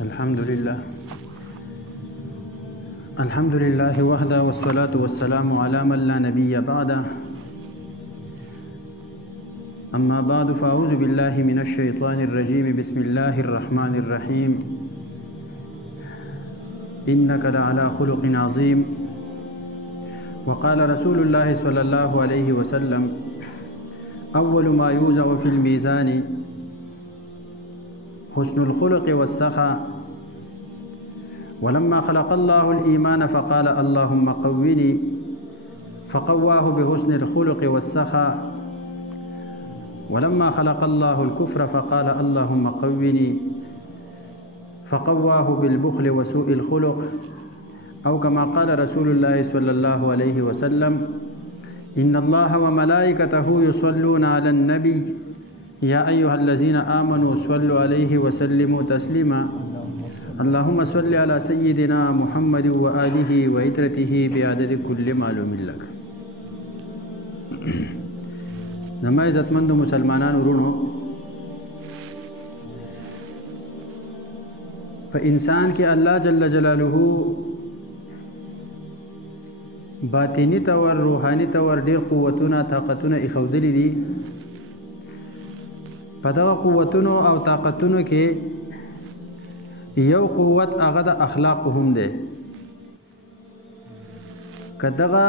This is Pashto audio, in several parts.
الحمد لله وحده والصلاة والسلام على من لا نبي بعده. أما بعد فأعوذ بالله من الشيطان الرجيم. بسم الله الرحمن الرحيم. إنك لعلى خلق عظيم. وقال رسول الله صلى الله عليه وسلم: أول ما يوزع في الميزان حسن الخلق والسخاء. ولما خلق الله الإيمان فقال: اللهم قوني، فقواه بحسن الخلق والسخاء. ولما خلق الله الكفر فقال: اللهم قوني، فقواه بالبخل وسوء الخلق. أو كما قال رسول الله صلى الله عليه وسلم: إن الله وملائكته يصلون على النبي يا أيها الذين آمنوا صلوا عليه وسلموا تسليما. اللهم صل على سيدنا محمد وآله وعترته بعدد كل معلوم لك. زما عزتمند مسلمانان ورونو، فإنسان کې الله جل جلاله باطنی تور روحانی تور ډېر قوتونه طاقتونه ایښودلي دي. په دغه قوتونو او طاقتونو کې یو قوت هغه د اخلاق هم دی. که دغه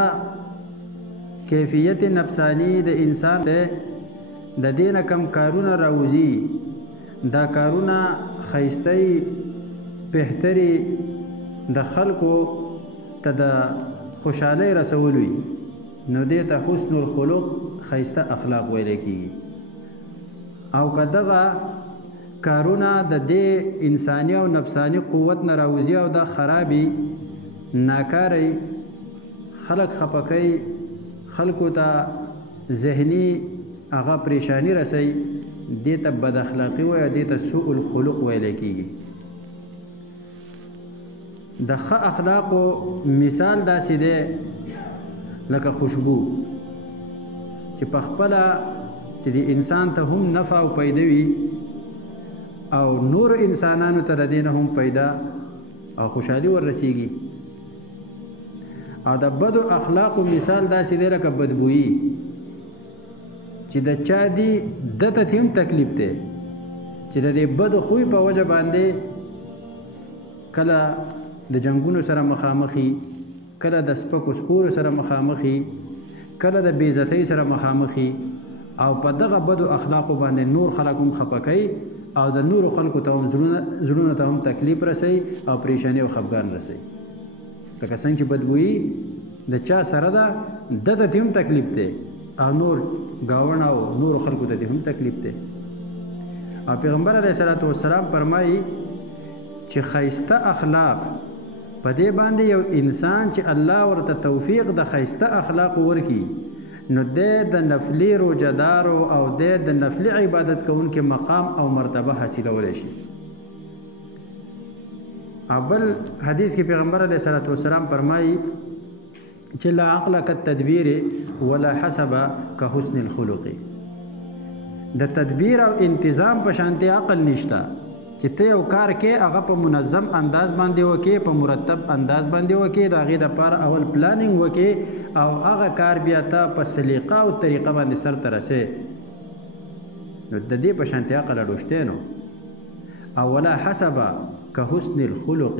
کیفیت نفسانی د انسان دی، د دې نه کم کارونه راوځي، دا کارونه ښایسته بهتري د خلکو ته د خوشحالۍ رسول وي، نو دې ته حسن الخلق ښایسته اخلاق ویلی کېږي. او که دغه کارونه د دې انساني او نفسانی قوت نه راوځي او دا خرابي ناکاري، خلق خفه کوي، خلکو ته ذهني هغه پریشانی رسي، دې ته بد اخلاقي وایي، دې ته سوء الخلق ویلی کېږي. د ښه اخلاقو مثال داسې دی لکه خوشبو چې په خپله چې د انسان ته هم نفع او پیدا وي او نور انسانانو ته د دې نه هم پیدا او خوشحالي وررسیږي. او د بدو اخلاقو مثال داسې دی لکه بدبویي چې د چا دي دته هم تکلیف دی چې د دې بدو خوی په وجه باندې کله د جنگونو سره مخامخي، کله د سپکو سپورو سره مخامخي، کله د بېعزتۍ سره مخامخي، او په دغه بدو اخلاقو باندې نور خلک هم خفه کوي او د نورو خلکو ته هم زړونو ته هم تکلیف رسوي او پریشاني او خفګان رسوي. لکه څنګه چې بدبویي د چا سره ده، دته ته هم تکلیف دی او نور ګاونډ او نورو خلکو ته هم تکلیف دی. او پیغمبر علیه الصلاة والسلام فرمایي چې ښایسته اخلاق په دې باندې یو انسان چې الله ورته توفیق د ښایسته اخلاق ورکي، نو د نفلي روجهدارو او د نفلي عبادت کوونکي مقام او مرتبه حاصلولی شي. بل حدیث کې پیغمبر علیه الصلاة والسلام فرمایي چې لا عقل کالتدبیر ولا حسب کحسن الخلق. د تدبیر او انتظام په شانتي عقل نشته چې ته یو کار کې هغه په منظم انداز باندې وکې، په مرتب انداز باندې وکې، د هغې دپاره اول پلانینګ وکې او هغه کار بیا ته په سلیقه او طریقه باندې سرته رسې، نو د دې په شانتي عقل اډوشتی نو. او ولا حسب که حسن الخلق،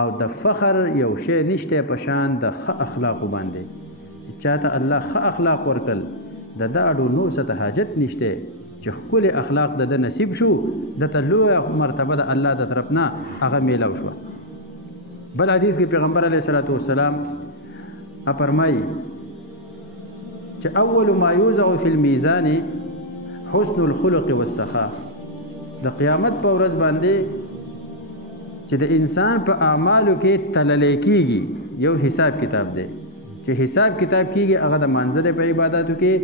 او د فخر یو شی نشته په شان د ښه اخلاقو باندې چې چاته الله ښه اخلاق ورکړل، د ده اډو نور څه ته حاجت نشته چې ښکلې اخلاق د ده نصیب شو، دته لویه مرتبه د الله د طرف نه هغه میلاو شوه. بل حدیث کې پیغمبر علیه الصلاة والسلام فرمایي چې اول ما یوزع فی الميزان حسن الخلق والسخاء. د قیامت په ورځ باندې چې د انسان په اعمالو کې تللی کېږي، یو حساب کتاب دی چې حساب کتاب کېږي، هغه د مانځه په عباداتو کې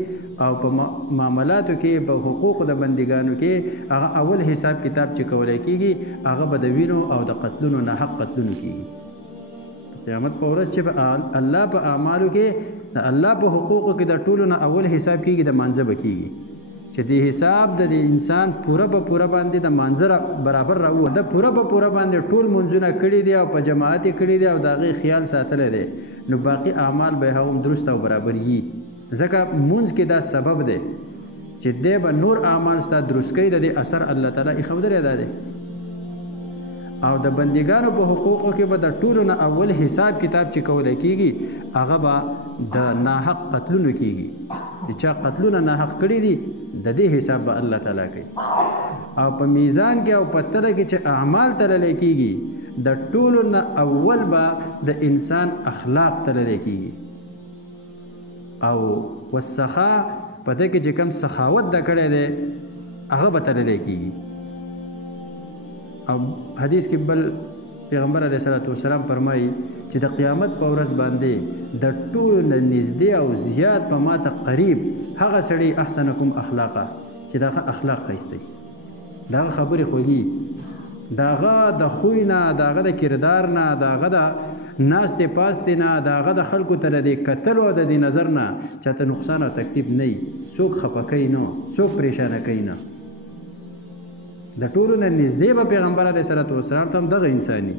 او په معاملاتو کې، په حقوقو د بندګانو کې، هغه اول حساب کتاب چې کولی کېږي هغه به د وینو او د قتلونو نه حق قتلونو کېږي. قیامت په ورځ چې الله په اعمالو کې د الله په حقوقو کې د ټولو نه اول حساب کېږي، د مانځه به کېږي. چې د حساب د انسان پوره په پوره باندې د منظره برابر راو د پوره په پوره باندې ټول منځونه کړي دي او په جماعت کړي دي او د هغې خیال ساتلی دی نو باقي اعمال به هم درست او برابر وي ځکه مونځ کې دا سبب دی چې دی به نور اعمال ستا درست کوي د دې اثر الله تعالی ایښودلی دا دی او د بندګانو په حقوقو کې به د ټولو نه اول حساب کتاب چې کولی کېږي هغه به د ناحق قتلونو کېږي چې چا قتلونه ناحق کړي دي د دې حساب به الله تعالی کوي او په میزان کې او په تله کې چې اعمال تللی کېږي د ټولو نه اول به د انسان اخلاق تللی کېږي او والسخا په دې کې چې کوم سخاوت د کړی دی هغه به تللی کېږي او حدیث کې بل پیغمبر علیه الصلاة والسلام فرمایي چې د قیامت په ورځ باندې د ټولو نه نږدې او زیات په ماته قریب هغه سړی احسنکم اخلاقه چې د هغه اخلاق ښایسته وي د هغه خبرې خوږي د هغه د خوی نه د هغه د کردار نه د هغه د ناستې پاستې نه د هغه د خلکو ته د دې کتلو او د دې نظر نه چاته نقصان او تکلیف نه وي څوک خفه کوي نه څوک پریشانه کوي نه د ټولو نه نږدې به پیغمبر علیه الصلاة والسلام ته هم دغه انساني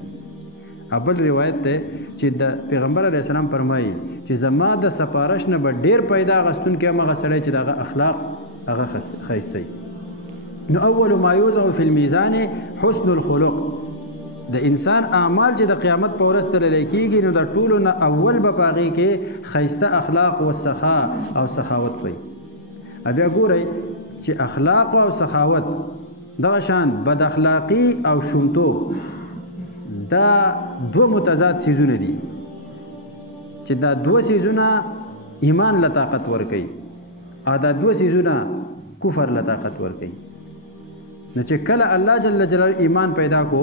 بل روایت دی چې د پیغمبر علیه السلام فرمایي چې زما د سپارش نه به ډېر پیدا اخیستونکی هم هغه سړی چې د هغه اخلاق هغه ښایسته وي نو اول ما یوضع فی الميزان حسن الخلق د انسان اعمال چې د قیامت په ورځ تللی کېږي نو د ټولو نه اول به په هغې کې ښایسته اخلاق و سخا او سخاوت وي بیا ګورئ چې اخلاق او سخاوت دغه شان بد اخلاقی او شومتوب دا دو متضاد سیزونه دي چې دا دو سیزونه ایمان له طاقت ورکوي او دا دو سیزونه کفر له طاقت ورکوي نو چې کله الله جل جلاله ایمان پیدا کو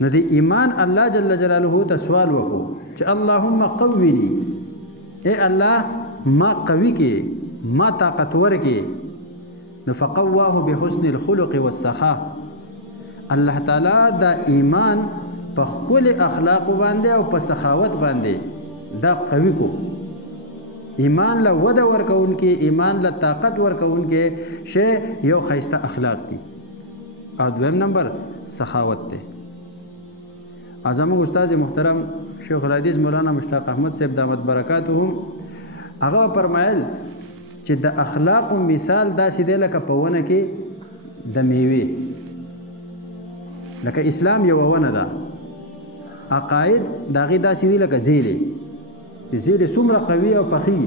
نو دی ایمان الله جل جلاله ته سوال وکړو چې اللهم قویني اے الله ما قوي کې ما طاقتور کې نو فقواه بحسن الخلق والسخاء الله تعالی دا ایمان په خپل اخلاق باندې او په سخاوت باندې دا قوي کو ایمان له وده ورکوونکې ایمان له طاقت ورکوونکې شی یو ښایسته اخلاق دي او دویم نمبر سخاوت دی زموږ استاد محترم شیخ الحدیث مولانا مشتاق احمد صاحب دامت برکاتهم هغه فرمایل چې د اخلاقو مثال داسې دی لکه په ونه کې د میوې لکه اسلام یوه ونه ده عقاید د هغې داسې دي لکه زیلې زیلې څومره قوي او پخي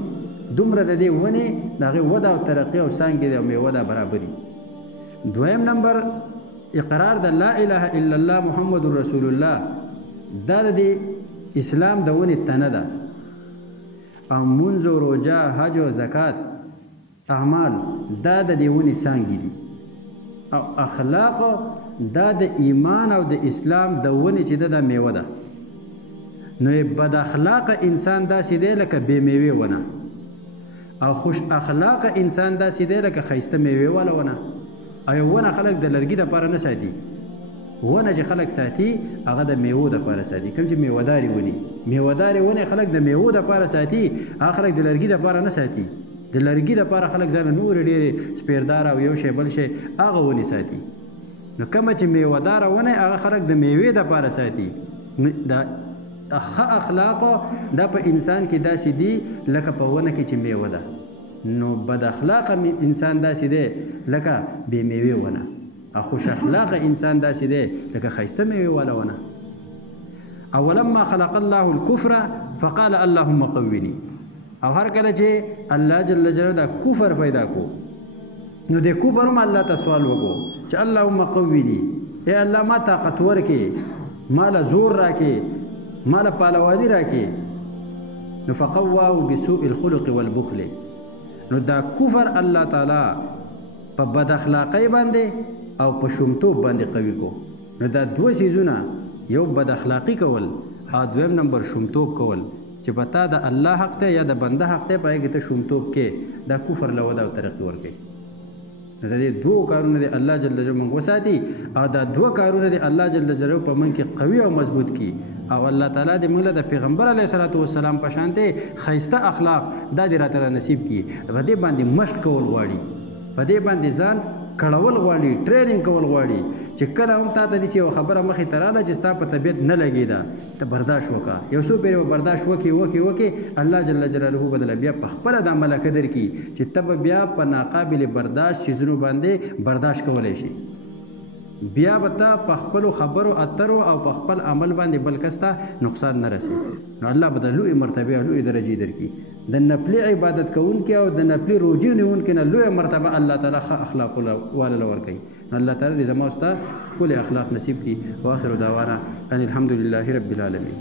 دومره د دې ونې د هغې وده او ترقي او څانګې او میوه ده برابري دویم نمبر اقرار د لا اله الا الله محمد رسول الله دا د اسلام د ونې تنه ده او منځ او روژه حج او زکات اعمال دا د دې ونې څانګې دي او اخلاق دا د ایمان او د اسلام د ونې چې ده دا میوه ده نو بد اخلاقه انسان داسې دی لکه بې میوې ونه او خوش اخلاقه انسان داسې دی لکه ښایسته میوې واله ونه او یو ونه خلک د لرګي دپاره نه ساتي ونه چې خلک ساتي هغه د میوو دپاره ساتي کوم چې میوهدارې ونې میوهدارې ونې خلک د میوو دپاره ساتي هغه خلک د لرګي دپاره نه ساتي د لرګي دپاره خلک ځانه نورې ډېرې سپیردار او یو شی بل شی هغه ونې ساتي نو کومه چې میوهداره ونه هغه خلک د میوې دپاره ساتي د ښه اخلاقو دا په انسان کې داسې دي لکه په ونه کې چې میوه ده نو بد اخلاقه انسان داسې دی لکه بې میوې ونه او خوش اخلاقه انسان داسې دی لکه ښایسته میوې واله ونه اولما خلق الله الكفر فقال اللهم قویني او هر کله چې الله جل جلاله دا کفر پیدا کو نو د کفر هم الله ته سوال وکړو چې اللهم قویني ای الله ما طاقت ورکې ما له زور راکې ما له پهلواني راکې نو فقواه بسوء الخلق والبخل نو دا کفر الله تعالی په بد اخلاقۍ باندې او په شومتوب باندې قوي کو نو دا دوه څیزونه یو بد اخلاقي کول او دویم نمبر شومتوب کول چې په تا د الله حق دی یا د بنده حق دی په هغې کې ته شومتوب کې دا کفر له وده او ترقي ورکوي د دې دوه کارونه دی الله جل جلاله موږ وساتي او دا دوه کارونه دی الله جل جلاله په موږ کې قوي او مضبوط کی او الله تعالی دې موږ له پیغمبر علیه الصلاۃ والسلام په شان ته خیسته اخلاق دا دې راته نصیب کی په دې باندې مشق کول غواړي په دې باندې ځان کړهول غواړي ټریننګ کول غواړي چې کله هم تا ته داسې یو خبره مخې ته راغله چې ستا په طبیعت نه لګېده ته برداشت وکړه یو څو پېرې به برداشت وکړې الله جل جلاله به دله بیا په خپله دا ملکه درکړي چې ته به بیا په ناقابل برداشت څیزونو باندې برداشت کولی شي بیا به ته په خپلو خبرو اترو او په خپل عمل باندې بل کس ته نقصان نه رسي نو الله به د لوی مرتبې او لوی درجې درکړي د نفلي عبادت کوونکي او د نفلي روژې نیونکي نه لویه مرتبه الله تعالی ښه اخلاق والا له ورکوي نو الله تعالی دې زما او ستا ښکلي اخلاق نصیب کړي واخر دعوانا ان الحمد لله رب العالمین